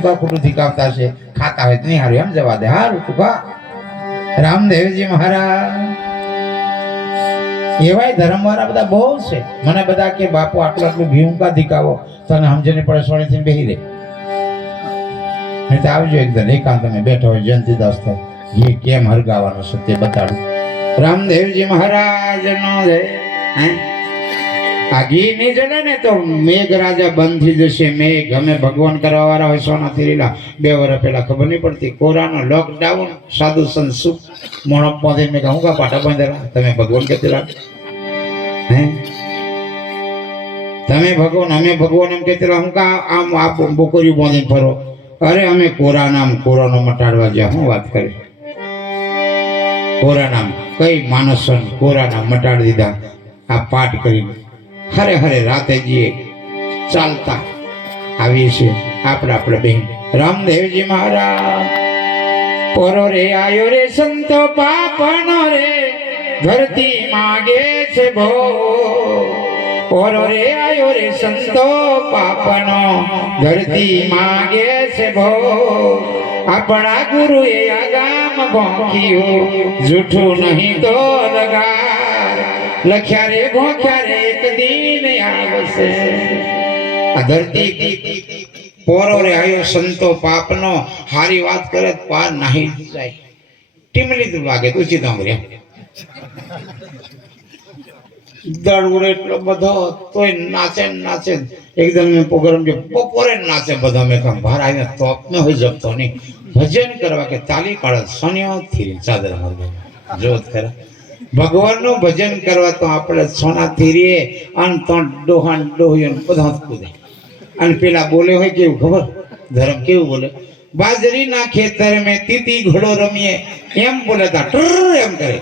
ટૂંકા ખોટું ધીકાવતા છે ખાતા હોય તો નહીં હારું. એમ જવા દે. હારું ટૂંકા રામદેવજી મહારાજ. એવાય ધર્મવાળા બધા બહુ છે. મને બધા કે, બાપુ, આટલું આટલું ઘી ઊંકા ધીકાવો તને સમજણી પડે સોળીથી બેહી રે. નહીં તો આવજો એકદમ એકાંત તમે બેઠો હોય જયંતિદાસ થાય. એ કેમ હરગાવાનું છે તે બતાડું. રામદેવજી મહારાજ નો જય? આ ઘી નહીં જડે ને તો મેઘ રાજા બંધ થઈ જશે. મેઘ અમે ભગવાન કરવા વાળા હોય સોના થીરીલા બે વર્ષ પહેલા ખબર નહીં પડતી. કોરાનો લોકડાઉન સાધુ સંત સુખ મોણપ પહોંચે મેં કહું કા પાટા બાંધેલા? તમે ભગવાન કહેતેલા હે? તમે ભગવાન, અમે ભગવાન એમ કહેતેલા હું કા આમ આ બોકરી બાંધીને ફરો? અરે અમે કોરાના આમ કોરોનો મટાડવા જ્યાં હું વાત કરી. કોરાના કઈ માણસો કોરાના મટાડી દીધા? આ પાઠ કરીને. હરે હરે રાતે જઈએ ચાલતા આવીએ છીએ આપણે આપણે રામદેવજી મહારાજ, પોરો રે, આયો રે, સંતો પાપનો રે, ધરતી માગે છે ભો પોરો રે, આયો રે, સંતો પાપનો, ધરતી માગે છે ભો આપણા ગુરુએ આગામ ભોંક્યું, જૂઠું નહીં તો લગાર લખ્યા રે ભોંખ્યા રે એક દિન આવશે? આ ધરતી પોરો રે આયો સંતો પાપનો, હારી વાત કરે પાર નાહી જાય. ટીમલી તું લાગે, તું સીધા મર્યા દળ ઉડે એટલો બધો, તોય નાચે નાચે એકદમ મેં પ્રોગ્રામ કે, બપોરે નાચે બધા. મેં કામ બહાર આવીને તોપ ને હોય, જપતો નહીં. ભજન કરવા કે તાલી પાડે સણિયો થી ચાદર જોત કરે ભગવાનનું ભજન કરવા તો આપણે સોના તીરીએ અને તો ડોહાન ડોહ્યું બધા કૂદે અને પેલા બોલે હોય કેવું ખબર? ધર્મ કેવું બોલે? બાજરીના ખેતર મેં તીતી ઘોડો રમીએ. એમ બોલે તા ટ્ર એમ કરે.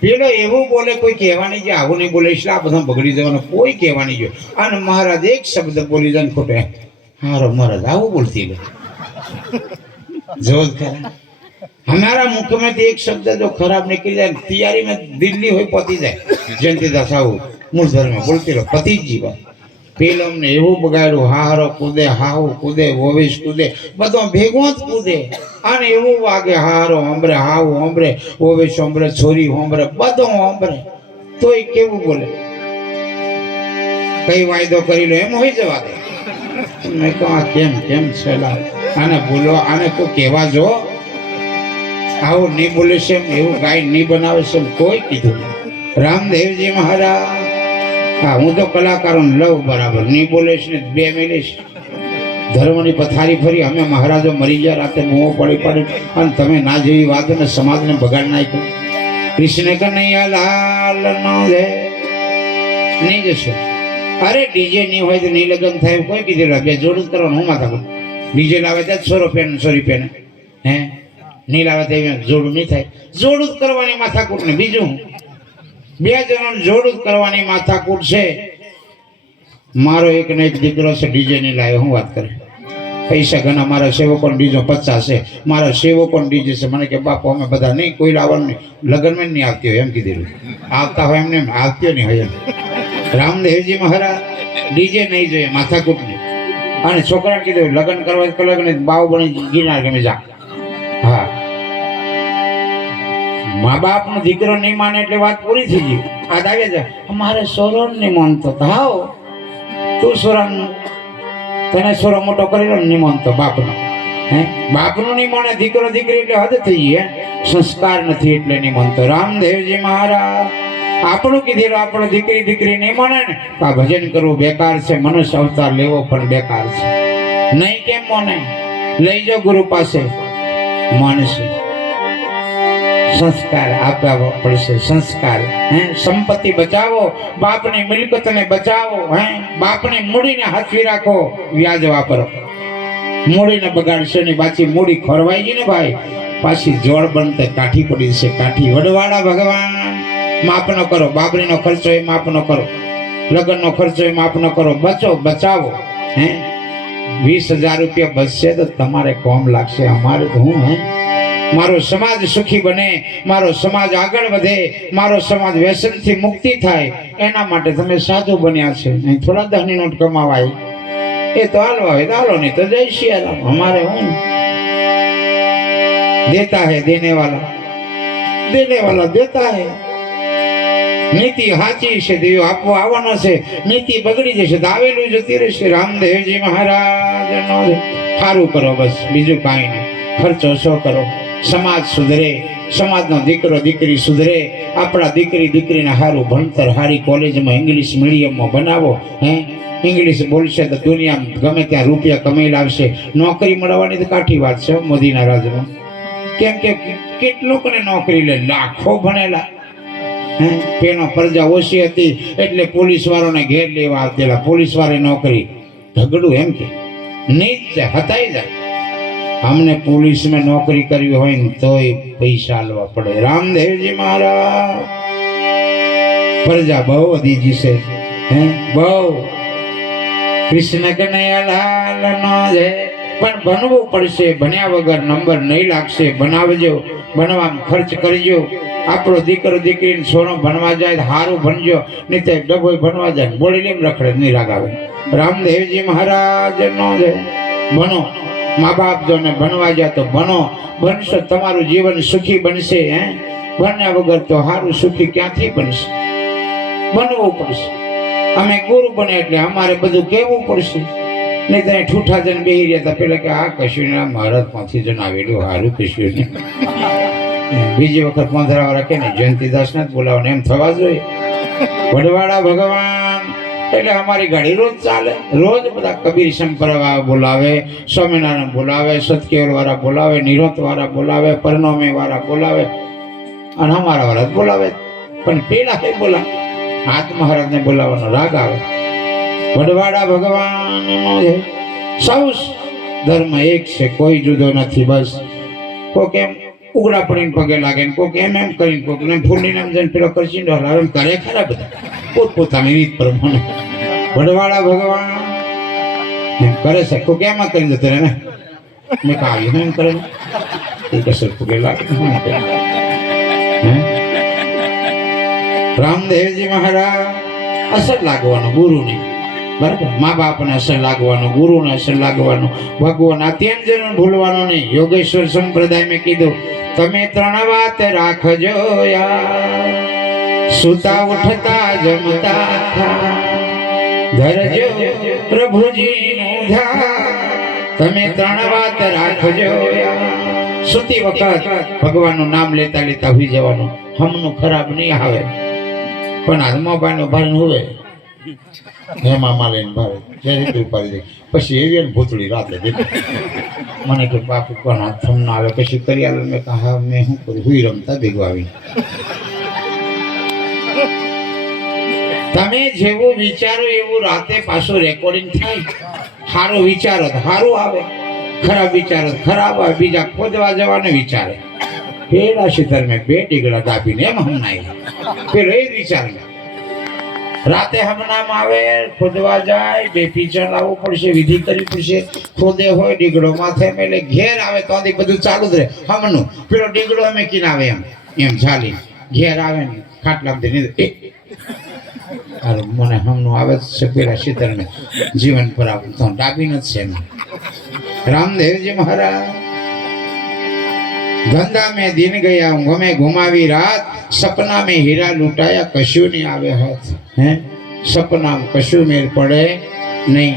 પેલો એવું બોલે કોઈ કહેવાની જે આવું નહીં બોલે, એટલે આ બધા બગડી જવાનું. કોઈ કહેવાની જો અને મહારાજ એક શબ્દ બોલી જાય ખોટો. હારો મહારાજ, આવું બોલતી ગયો જો ખરા हमारा मुख में तो एक शब्द जो खराब निकल जाए तैयारी में दिल्ली हो पति જાય જયંતિદાસ આવું મૂળધર में બોલતી રહો પતિ જ જીવા પેલો અમને એવું બગાડ્યું હારો કૂદે હાહુ કૂદે વોવેશ કૂદે બધો ભેગો જ કૂદે અને એવું વાગે હારો હોંભરે હાવ હોંભરે વોવેશ હોંભરે છોરી હોંભરે બધો હોંભરે તોય કેવું બોલે કઈ વાયદો કરી લો એમ હોય જવા દે મેં કહું આ કેમ કેમ છે લા? આને બોલો આને કોઈ કહેવા જો આવું નહીં બોલે છે એમ, એવું ગાય નહીં બનાવે છે એમ કોઈ કીધું. રામદેવજી મહારાજ હા હું તો કલાકારો લવ બરાબર નહીં બોલે છે ને બે છે ધર્મની પથારી ફરી અમે મહારાજો મરી ગયા રાતે મોં પડી પડે અને તમે ના જેવી વાત અને સમાજને બગાડ નાખ્યો. કૃષ્ણ કનૈયા લાલ નો જય નહીં જશે. અરે ડીજે નહીં હોય તો નહીં લગ્ન થાય કોઈ કીધેલું બે જોડું કરવાનું હું માથા ડીજે લાવે ત્યાં સો રૂપિયા સો રૂપિયા હે? નહીં લાવે તો જોડું નહીં થાય. જોડું જ કરવાની માથાકૂટ ને બીજું બે જણાનું જોડું જ કરવાની માથાકૂટ છે. મારો એક ને એક દીકરો છે, ડીજે નહીં લાવે હું વાત કરે? પૈસા ઘણા, મારા સેવકો ડીજો પચાસ છે. મારા સેવકો ડીજે છે. મને કે, બાપુ, અમે બધા નહીં, કોઈ લાવવાનું નહીં. લગ્નમાં નહીં આવતી હોય એમ કીધેલું આવતા હોય એમને એમ, આવતી નહીં હોય એમ. રામદેવજી મહારાજ, ડીજે નહીં જોઈએ, માથાકૂટ નહીં. અને છોકરાને કીધું, લગ્ન કરવા, લગ્ન બાવ બની, ગિરનાર ગમે જા. મા બાપ નો દીકરો નહીં માને એટલે વાત પૂરી થઈ ગઈ. આ દાગે છે. અમારે સોરણ નહીં માનતો હાવ તું સોરણ તને સોરો મોટો કરેલો નહીં માનતો બાપનો. હે? બાપનું નહીં માને દીકરો દીકરી એટલે હદ થઈ ગઈ સંસ્કાર નથી એટલે નહીં માનતો રામદેવજી મહારાજ, આપણું કીધેલું આપણો દીકરી દીકરી નહીં માને ને આ ભજન કરવું બેકાર છે, મનુષ્ય અવતાર લેવો પણ બેકાર છે. નહીં કેમ માને? લઈ જાઓ ગુરુ પાસે. માનશે સંસ્કાર આપવા પડશે. સંસ્કાર, હે? સંપત્તિ બચાવો, બાપની મિલકતને બચાવો, હે? બાપની મૂડીને હાથવી રાખો. વ્યાજ વાપરો. મૂડીને બગાડશો ને પાછી મૂડી ખોરવાઈ ગઈ ને ભાઈ. પાછી જોડ બનતે કાઠી પડી છે. કાઠી વડવાળા ભગવાન. માપનો કરો. બાપરીનો ખર્ચો એ માપનો કરો. લગ્નનો ખર્ચો એ માપનો કરો. બચો, બચાવો, હે? વીસ હજાર રૂપિયા બચશે તો તમારે કોમ લાગશે. અમારે તો હું, હે? મારો સમાજ સુખી બને, મારો સમાજ આગળ વધે, મારો સમાજ વ્યસનથી મુક્તિ થાય, એના માટે તમે સાધુ બન્યા છે. નહીં થોડા દહની નોટ કમાવાય. એ તો હાલવા હોય તો હાલો નહીં તો જય અમારે હું? દેતા હે દેને વાલા દેને વાલા દેતા હે. નીતિ સાચી છે, દેવ આપવો આવવાનો છે. નીતિ બગડી જશે તો આવેલું જતી રહેશે. રામદેવજી મહારાજ સારું કરો બસ, બીજું કાંઈ નહીં. ખર્ચો શો કરો. સમાજ સુધરે, સમાજનો દીકરો દીકરી સુધરે, આપણા દીકરી દીકરીને સારું ભણતર સારી કોલેજમાં ઇંગ્લિશ મીડિયમમાં બનાવો હે? ઇંગ્લિશ બોલશે તો દુનિયામાં ગમે ત્યાં રૂપિયા કમાઈ લાવશે. નોકરી મળવાની તો કાઠી વાત છે મોદીના રાજમાં. કેમ કે કેટલોકને નોકરી લે, લાખો ભણેલા. હે? પેનો પ્રજા ઓછી હતી એટલે પોલીસવાળાને ઘેર લેવા આવતેલા પોલીસવાળી નોકરી. ઝઘડું એમ કે. નહીં હતાઈ જાય. અમને પોલીસમાં નોકરી કરવી હોય ને તોય પૈસા આલવા પડે. રામદેવજી મહારાજ. પ્રજા બહુ વધી જશે હે? બહુ. કૃષ્ણ કનૈયાલાલ નો જય પણ ભણવું પડશે. ભણ્યા વગર નંબર નહીં લાગશે. બનાવજો ભણવામાં ખર્ચ કરજો. આપણો દીકરો દીકરીને સોનો ભણવા જાય હારું ભણજો. નહીં તો ડબોય ભણવા જાય લેમ રખડે, નહીં રાગ આવે. રામદેવજી મહારાજ નો જય ભણો. મા બાપ જો ને ભણવા ગયા તો ભણો. ભણશો તમારું જીવન સુખી બનશે, હે? ભણ્યા વગર તો સારું સુખી ક્યાંથી બનશે? બનવું પડશે. અમે ગુરુ બને એટલે અમારે બધું કહેવું પડશે. નહીં તો ઠૂઠા જણ બેહી રહ્યા હતા. પેલા કે, આ કશું ને મહારાજમાંથી જણાવેલું સારું કશું નહીં. બીજી વખત પંદરા વાર કે ને, જયંતિદાસને જ બોલાવો ને એમ થવા જોઈએ. વડવાડા ભગવાન એટલે અમારી ગાડી રોજ ચાલે. રોજ બધા કબીર સંપ્રદાય બોલાવે, સ્વામિનારાયણ બોલાવે સત્યવર વાળા બોલાવે નિરોત વાળા બોલાવે પરનોમી વાળા બોલાવે. અને અમારા વાળા બોલાવે. પણ પેલા કઈ બોલાવે. હાથ મહારાજને બોલાવવાનો રાગ આવે. વડવાડા ભગવાન સૌ ધર્મ એક છે, કોઈ જુદો નથી, બસ. કોક એમ ઉગડા પડીને પગે લાગે કોક એમ એમ કરીને કોક ને ફૂલીને એમ જઈને પેલો કરશી હલાવે કરે ખરા બધા. પોતપોતાની રીત પ્રમાણે. વડવાડા ભગવાન એમ કરે છે. કોક એમાં કરી જતો રહે મેં કાવ્યું એમ કરે એ કસર પગે લાગે? રામદેવજી મહારાજ, અસર લાગવાનું ગુરુને બરાબર? મા બાપને અસર લાગવાનું, ગુરુને અસર લાગવાનું, ભગવાન અત્યંત ભૂલવાનું નહીં. યોગેશ્વર સંપ્રદાય મેં કીધું, તમે ત્રણ વાત રાખજો યાર. સુતા ઉઠતા જમતા. ધરજો પ્રભુજીનું તમે ત્રણ વાત રાખજો. સુતી વખત ભગવાનનું નામ લેતા લેતા હોઈ જવાનું. હમનું ખરાબ નહીં આવે. પણ હાથમાં બાનો ભાર હોય હેમા માલીને ભાવે જે રીતે ઉપાડી દે. પછી એવી ને ભૂતળી રાતે. મને કે બાપુ, પણ હાથ થમના આવે. પછી કરી આવે મેં કહા મેં શું કરું હુઈ રમતા ભેગું આવી તમે જેવું વિચારો એવું રાતે પાછું રેકોર્ડિંગ થાય. સારું વિચારો સારું આવે. ખરાબ વિચારો ખરાબ આવે. બીજા ખોદવા જવાનું વિચારે. પેલા શીતર મેં બે ડીગડા દાબીને એમ હમણાં પેલો એ વિચારે રાતે હમણાં આવે, ખોદવા જાય બે પીચર લાવવું પડશે, વિધિ કરવી પડશે, ખોદે હોય ડીગડો માથે મેલે ઘેર આવે તો બધું ચાલુ જ રહે. હમનું પેલો ડીગડો અમે કિનાવે એમ. એમ ચાલી ઘેર આવે ને ખાટલા બધી હાલ મને હમનું આવે છે પેલા શીતળને જીવન પર આવું. તો ડાબી જ છે રામદેવજી મહારાજ. ધંધા મેં દિન ગયા ઊંઘ મેં ગુમાવી રાત. સપના મેં હીરા લૂંટાયા, કશું નહીં આવે હાથ. હે? સપના કશું મેળ પડે નહીં.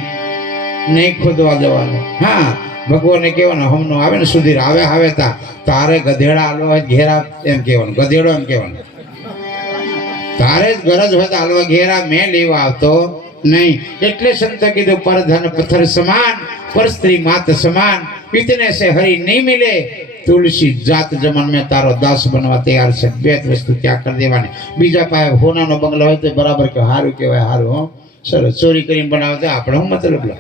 નહીં ખોદવા દેવાનું હા, ભગવાને કહેવાનું હમનો આવે ને સુધી આવે આવે તા. તારે ગધેડા આલો ઘેરા એમ કહેવાનું. ગધેડો એમ કહેવાનું. તારે જ ગરજ હોય તો ઘેરા મેં લેવા આવતો નહીં. એટલે સંત કીધું, પર ધન પથ્થર સમાન, પર સ્ત્રી માત સમાન ઇતને સે હરી નહીં મિલે. તુલસી જાત જમન મેં તારો દાસ બનવા તૈયાર છે. બે વસ્તુ ત્યાગ કરી દેવાની. બીજા પાસે હોનાનો બંગલો હોય તો બરાબર કે સારું કહેવાય સારું હો. સરસ. ચોરી કરીને બનાવે તો આપણે શું મતલબ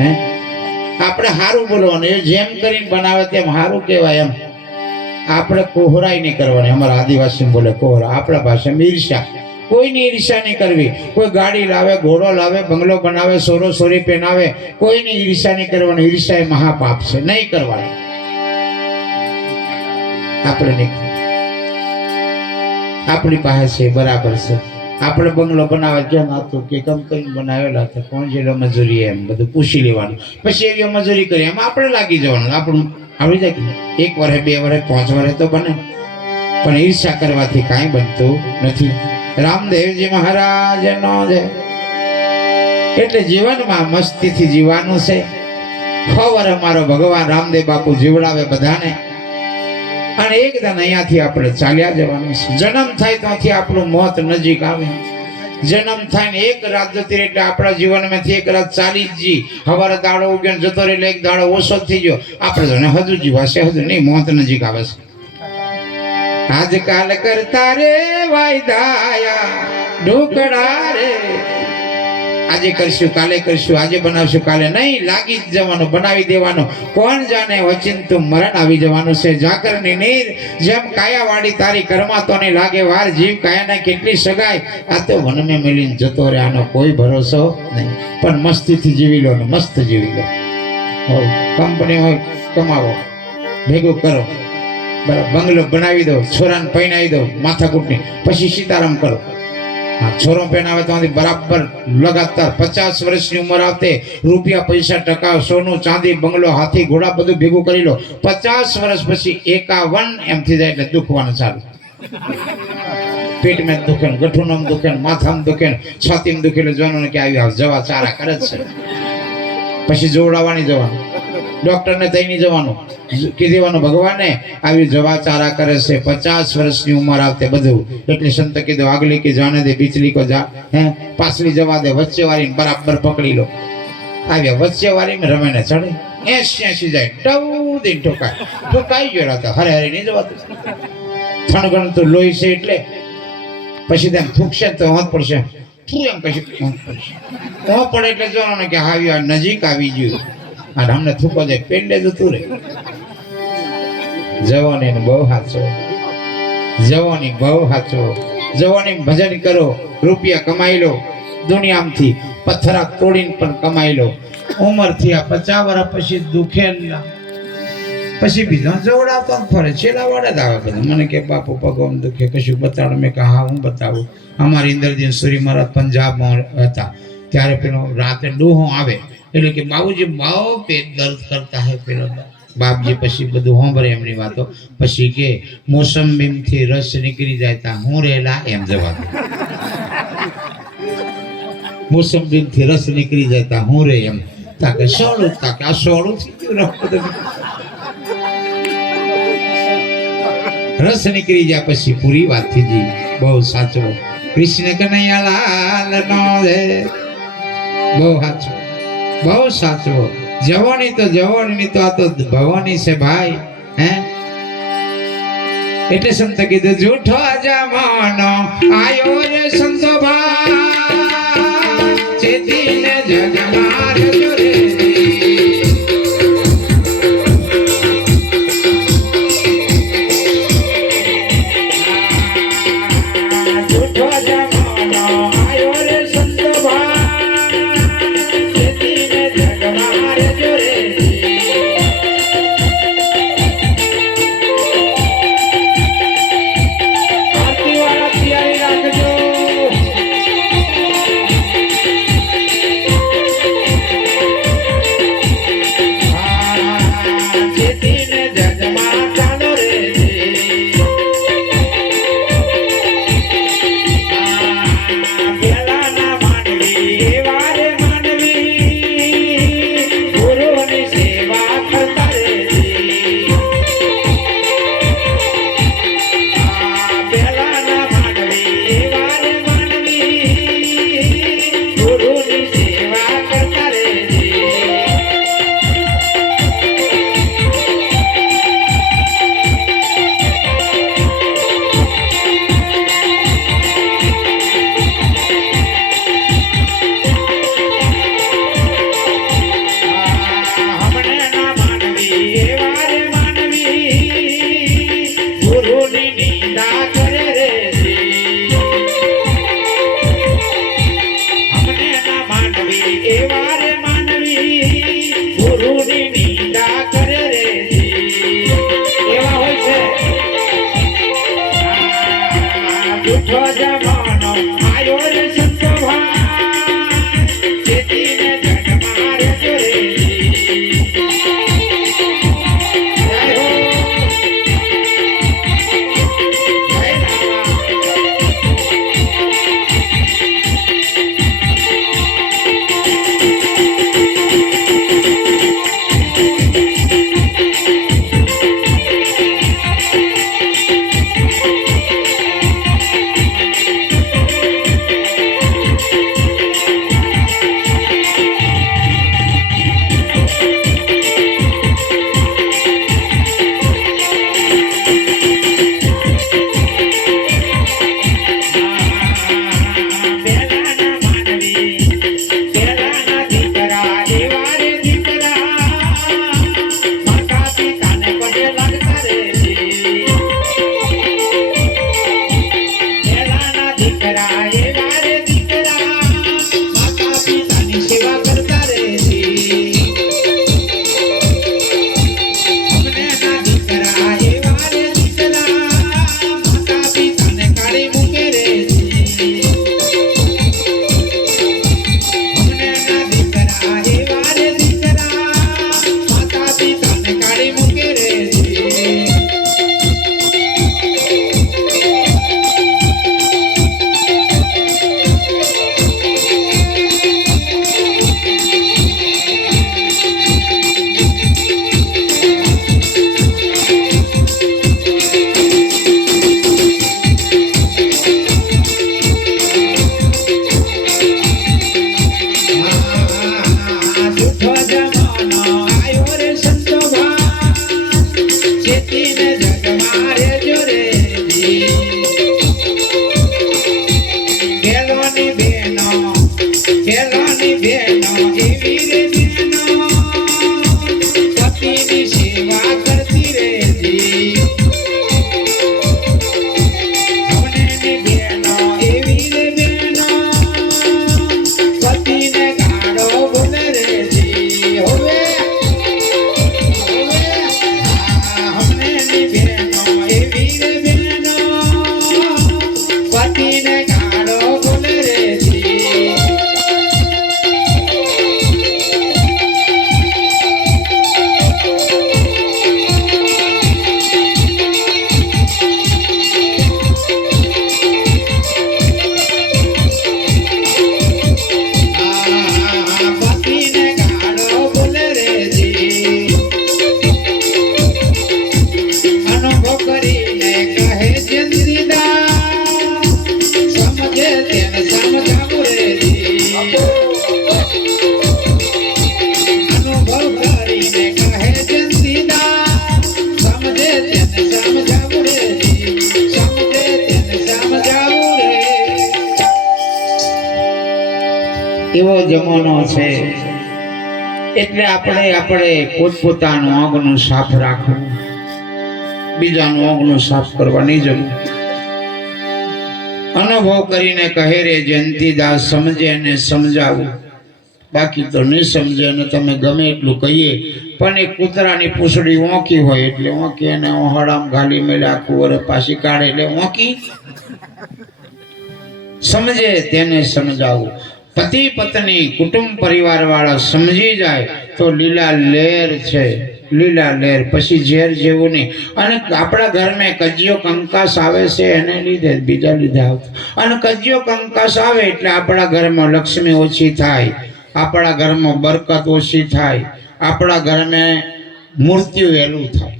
હે? આપણે સારું બોલવાનું. એ જેમ કરીને બનાવે તેમ સારું કહેવાય એમ. આપણે કોહરાય નહીં કરવાની. અમારા આદિવાસી બોલે કોહરા. આપણા ભાષામાં ઈર્ષા કોઈની ઈર્ષા નહીં કરવી. કોઈ ગાડી લાવે, ઘોડો લાવે, બંગલો બનાવે, સોરો સોરી પહેનાવે, કોઈની ઈર્ષા નહીં કરવાની. ઈર્ષા એ મહાપાપ છે. નહીં કરવાની. આપણે નહીં આપણી પાસે છે, બરાબર છે. આપણે બંગલો બનાવે કેમ હતું કે કમ કરીને બનાવેલા હતા. કોણ જેલો મજૂરી એમ બધું પૂછી લેવાનું. પછી એવી મજૂરી કરી. એમાં આપણે લાગી જવાનું. આપણું આવડી જાય એક વર્ષે, બે વર્ષે, પાંચ વર્ષે તો બને. પણ ઈર્ષા કરવાથી કાંઈ બનતું નથી. રામદેવજી મહારાજનો જય. એટલે જીવનમાં મસ્તીથી જીવવાનું છે. ખબર અમારો ભગવાન રામદેવ બાપુ જીવડાવે બધાને. અને એકદમ અહીંયાથી આપણે ચાલ્યા જવાનું છે. જન્મ થાય ત્યાંથી આપણું મોત નજીક આવે. જન્મ થાય ને એક રાત જતી એટલે આપણા જીવનમાંથી એક રાત ચાલી જ હવારે દાડો ઉગે જતો રહે એટલે એક દાડો ઓછો થઈ ગયો. આપણે તો હજુ જીવાશે હજુ નહીં, મોત નજીક આવે છે. આજકાલ કરતા રે વાયદાયા, ઢોકળા રે આજે કરશું, કાલે કરશું, આજે બનાવશું, કાલે નહીં, લાગી જવાનું, બનાવી દેવાનું. કોણ જાણે વચિંતું મરણ આવી જવાનું છે? જાકરની નીર જેમ કાયાવાળી તારી કર્મા તો લાગે વાર જીવ કાયાના કેટલી સગાઈ? આ તો વનમે મળીને જતો રહે આનો કોઈ ભરોસો નહીં. પણ મસ્તીથી જીવી લો ને, મસ્ત જીવી લો. કંપની હોય, કમાવો. ભેગું કરો. બંગલો બનાવી દો, છોરાને પહેરાવી દો, માથાકૂટની. પછી સીતારામ કરો. છોરો પહેરાવે તો બરાબર લગાતાર પચાસ વર્ષની ઉંમર આવતે રૂપિયા પૈસા ટકા સોનું, ચાંદી, બંગલો, હાથી, ઘોડા બધું ભેગું કરી લો. પચાસ વર્ષ પછી એકાવન એમ થઈ જાય એટલે દુખવાનું ચાલુ. પેટમાં દુખે ને દુખે માથામાં દુખે છાતીમાં દુખે એટલે જોવાનું કે આવી જવા ચારા કરે છે. પછી જોવડાવવાની જવાનું. ડોક્ટરને થઈને જવાનું. કીધી દેવાનું ભગવાને આવી જવા ચારા કરે છે, પચાસ વર્ષની ઉંમર આવતે બધું. એટલે સંત કીધું આગલી કે જાણે દે બીચલી કો જા હે? પાછલી જવા દે, વચ્ચે વાળીને બરાબર પકડી લો. આવ્યા વચ્ચે વાળીને રમેને ચડે. એસી એસી જાય. ટવ દિન ઠોકાય ઠોકાઈ ગયો હતો હરે હરે નહીં જવાતું. થણગણ તો લોહી છે એટલે. પછી તેમ થૂકશે તો હોત પડશે. થૂ એમ કશું પડશે. પડે એટલે જોવાનું કે આ નજીક આવી ગયું. અને અમને થૂકો દે પેંડે જતું રહે. જવાની બહુ સાચો જવાની બહુ સાચો જવાની ભજન કરો, રૂપિયા કમાઈ લો, દુનિયામાંથી પથરા તોડીને પણ કમાઈ લો. ઉંમરથી થયા પચાસ વર્ષ પછી દુખે ના પછી બીજા જવડાવતો ફરે, છેલ્લા વાળા જ આવે બધા. મને કે, બાપુ, ભગવાન દુખે, કશું બતાડો. મેં કહા હા, હું બતાવું. અમારી ઇન્દ્રજીન સૂરી મહારાજ પંજાબમાં હતા. ત્યારે પેલો રાતે ડોહો આવે. એટલે કે બાબુજી બહુ પેટ દર્દ કરતા હે પેલો બાપજી પછી બધું હોંભરે એમની વાતો. પછી કે મોસંબીમથી રસ નીકળી જાય તા, હું રેલા એમ જવા દે મોસંબીમથી રસ નીકળી જાય તા, હું રે? એમ. તાકે સોળું તાકે આ સોળું થઈ ગયું રસ બધું. રસ નીકળી જાય પછી પૂરી વાત થઈ ગઈ. બહુ સાચો. કૃષ્ણ કનૈયાલાલ નો રે બહુ સાચો. બહુ સાચો. જવાની તો જવાની તો આ તો ભવાની છે ભાઈ, હે? એટલે સંત કીધું, જૂઠો જમાનો આયો રે સંતો ભાઈ ચેતીને જગમાર ¿Quién એટલે આપણે આપણે પોતપોતાનું અંગનું સાફ રાખવું. બીજાનું અંગનું સાફ કરવા નહીં અનુભવ કરીને કહે રે જયંતિદાસ સમજે ને સમજાવું. બાકી તો નહીં સમજે ને તમે ગમે એટલું કહીએ. પણ એ કૂતરાની પૂંછડી ઓંકી હોય એટલે ઓંકી અને ઓહડામ ઘાલી મેળે આખું વરે પાછી કાઢે એટલે ઓંકી. સમજે તેને સમજાવું. પતિ પત્ની, કુટુંબ પરિવાર વાળા સમજી જાય તો લીલા લેર છે. લીલા લેર પછી ઝેર જેવું નહીં. અને આપણા ઘરમાં કજિયો કંકાસ આવે છે એને લીધે, બીજા લીધે આવતા. અને કજિયો કંકાસ આવે એટલે આપણા ઘરમાં લક્ષ્મી ઓછી થાય. આપણા ઘરમાં બરકત ઓછી થાય. આપણા ઘરમાં મૃત્યુ વહેલું થાય.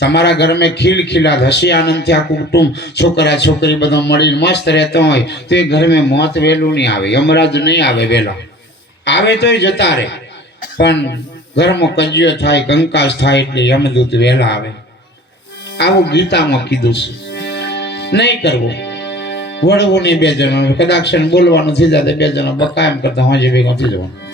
તમારા ઘરમાં ખીલ ખીલાત હસી આનંદથી આ કુટુંબ, છોકરા, છોકરી બધા મળીને મસ્ત રહેતો હોય, તો એ ઘરમાં મોત વહેલું નહીં આવે, યમરાજ નહીં આવે વહેલા. આવે તોય જતા રહે, પણ ઘરમાં કજિયો થાય, કંકાસ થાય એટલે યમદૂત વહેલા આવે. આવું ગીતામાં કીધું છે. નહીં કરવું. વળવું નહીં બે જણા, કદાચ બોલવાનું થઈ જાય બે જણા બકા એમ કરતા હોજે ભેગો થઈ જવાનું.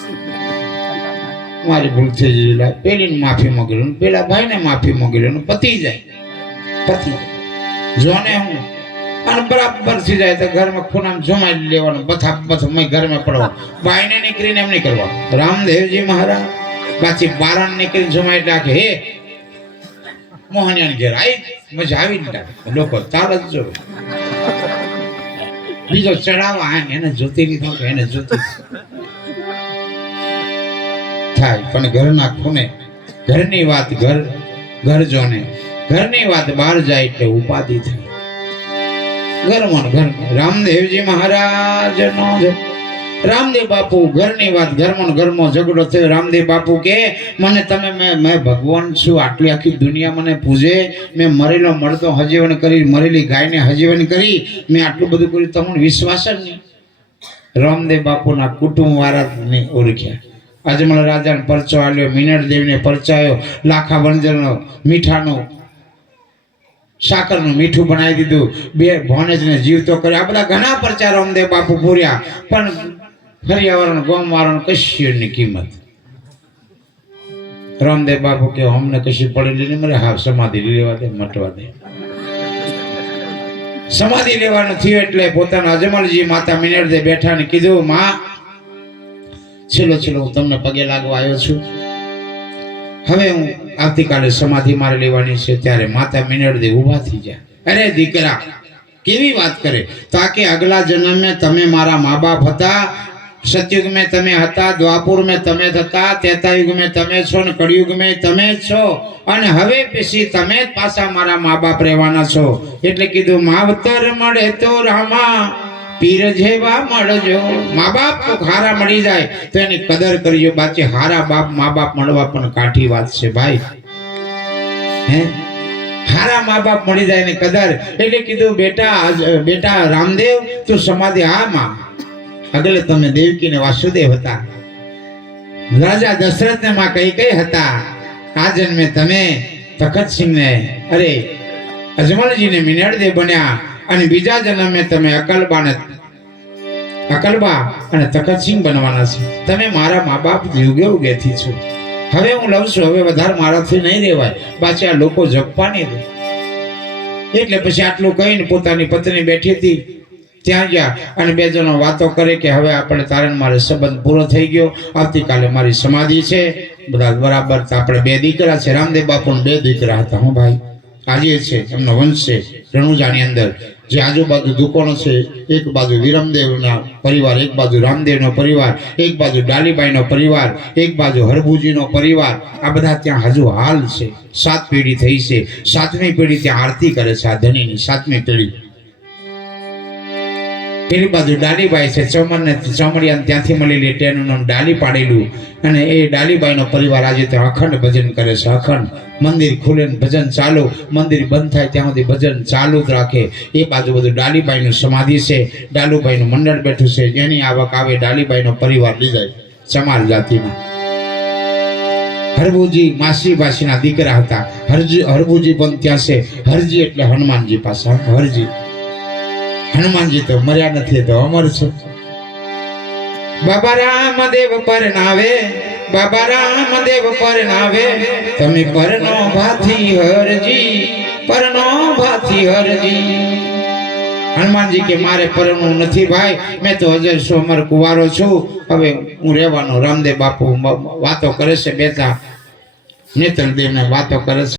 મારી ભૂલ થઈ ગઈ પેલીને માફી માંગી પેલા ભાઈને માફી માંગી લો પતી જાય. પતી જોને હું. અને બરાબર થઈ જાય તો ઘરમાં ખૂણામાં જમાઈ લેવાનું. બથા બથ મેં ઘરમાં પડવા. ભાઈને નીકળીને એમ નહીં કરવા. રામદેવજી મહારાજ, પાછી બારણ નીકળીને જમાઈ નાખે. હે, મોહનિયાને ઘેર આવી મજા આવી નાખે લોકો તાર જ જોવે. બીજો ચડાવવા એને જોતી લીધો એને જોતી થાય. પણ ઘરના ખૂને ઘરની વાત ઘર ઘર જોને ઘરની વાત બહાર જાય એટલે ઉપાધિ થાય. ઘરમાં ઘર, રામદેવજી મહારાજ નો રામદેવ બાપુ ઘરની વાત ઘરમાં ઘરમાં ઝઘડો થયો. રામદેવ બાપુ કે, મને તમે, મેં મેં ભગવાન છું. આટલી આખી દુનિયા મને પૂજે. મેં મરેલો મળતો હજીવન કરી, મરેલી ગાયને હજીવન કરી. મેં આટલું બધું કર્યું. તમને વિશ્વાસ જ નહીં. રામદેવ બાપુના કુટુંબ વાળાને ઓળખ્યા. અજમલ રાજાને પરચો આલ્યો, મીનળ દેવીને પરચાયો લાખા વણજરનો મીઠાનો, સાકરનું મીઠું બનાવી દીધું, બે ભોનેજને જીવતો કર્યો. આ બધા ઘણા પરચા રામદેવ બાપુ પૂર્યા, પણ ફરિયાવાળાને ગોમ કશ્યની કિંમત. રામદેવ બાપુ કે અમને કશી પડેલી નહીં મને હા, સમાધિ લેવા દે, મટવા દે. સમાધિ લેવાનું થયું એટલે પોતાના અજમલજી માતા મિનળદે બેઠા ને કીધું, માં છેલ્લો છેલ્લો હું તમને પગે લાગવા આવ્યો છું. હવે હું આવતીકાલે સમાધિ મારે લેવાની છે, ત્યારે માતા મિનળદે ઊભા થઈ ગયા. અરે દીકરા, કેવી વાત કરે? તાકે આગલા જન્મે તમે મારા મા બાપ હતા સતયુગ મેં તમે હતા દ્વાપુર મેં તમે હતા ત્રેતાયુગ મેં તમે છો ને કળિયુગ મેં તમે જ છો. અને હવે પછી તમે જ પાછા મારા મા બાપ રહેવાના છો. એટલે કીધું, માવતર મળે તો રામા પીર મળજો. મા બાપ તો હારા મળી જાય, તો એની કદર કરજો. બાકી હારા બાપ, મા બાપ મળવા પણ કાઠી વાત છે ભાઈ. હે? હારા મા બાપ મળી જાય ને કદર. એટલે કીધું, બેટા બેટા રામદેવ, તું સમાધિ આ માં. અગલે તમે દેવકી ને વાસુદેવ હતા. રાજા દશરથ ને માં કઈ કઈ હતા? આ જન્મે તમે તખતસિંહ ને અરે અજમલજી ને મિનળદેવ બન્યા. અને બીજા જન્મે તમે અકલબાને અકલબા અને તકતસિંહ બનવાના છે. તમે મારા મા બાપ યુગે ઉગેથી છો. હવે હું લઉં છું, હવે વધારે મારાથી નહીં રહેવાય પાછી આ લોકો જપવાની દે એટલે પછી આટલું કહીને પોતાની પત્ની બેઠી હતી. ત્યાં ગયા અને બે જણો વાતો કરે કે હવે આપણે તારણ મારે સંબંધ પૂરો થઈ ગયો. આવતીકાલે મારી સમાધિ છે. બધા બરાબર આપણે બે દીકરા છે. રામદેવ બાપુ બે દીકરા હતા. હું ભાઈ આજે છે, એમનો વંશ છે, રણુજાની અંદર. જે આજુબાજુ દુકાનો છે, એક બાજુ વિરમદેવના પરિવાર, એક બાજુ રામદેવનો પરિવાર, એક બાજુ ડાલીબાઈનો પરિવાર, એક બાજુ હરભુજીનો પરિવાર, આ બધા ત્યાં હજુ હાલ છે. સાત પેઢી થઈ છે. સાતમી પેઢી ત્યાં આરતી કરે છે આ ધણીની, સાતમી પેઢી. પેલી બાજુ ડાલીબાઈ છે. ચમરને ચમડિયાને ત્યાંથી મળેલી ટ્રેનનું નામ ડાલી પાડેલું. અને એ ડાલીબાઈનો પરિવાર આજે ત્યાં અખંડ ભજન કરે છે. અખંડ. મંદિર ખુલે ભજન ચાલુ. મંદિર બંધ થાય ત્યાં સુધી ભજન ચાલુ જ રાખે. એ બાજુ બધું ડાલીબાઈનું સમાધિ છે. ડાલુબાઈનું મંડળ બેઠું છે. જેની આવક આવે ડાલીબાઈનો પરિવાર લઈ જાય સમાજ જાતિમાં. હરભુજી માસી બાસીના દીકરા હતા. હરજી હરભુજી પણ ત્યાં છે. હરજી એટલે હનુમાનજી પાસે. હરજી. હનુમાનજી તો મર્યા નથી તો અમર છે. બાબા રામદેવ પર નાવે, બાબા રામદેવ પર નાવે, તમે પરનો ભાથી હરજી, પરનો ભાથી હરજી. હનુમાનજી કે, મારે પરણવું નથી ભાઈ, મેં તો અજય સોમર કુવારો છું, હવે હું રહેવાનો. રામદેવ બાપુ વાતો કરે છે બેતા નેત્રદેવ ને વાતો કરે છે.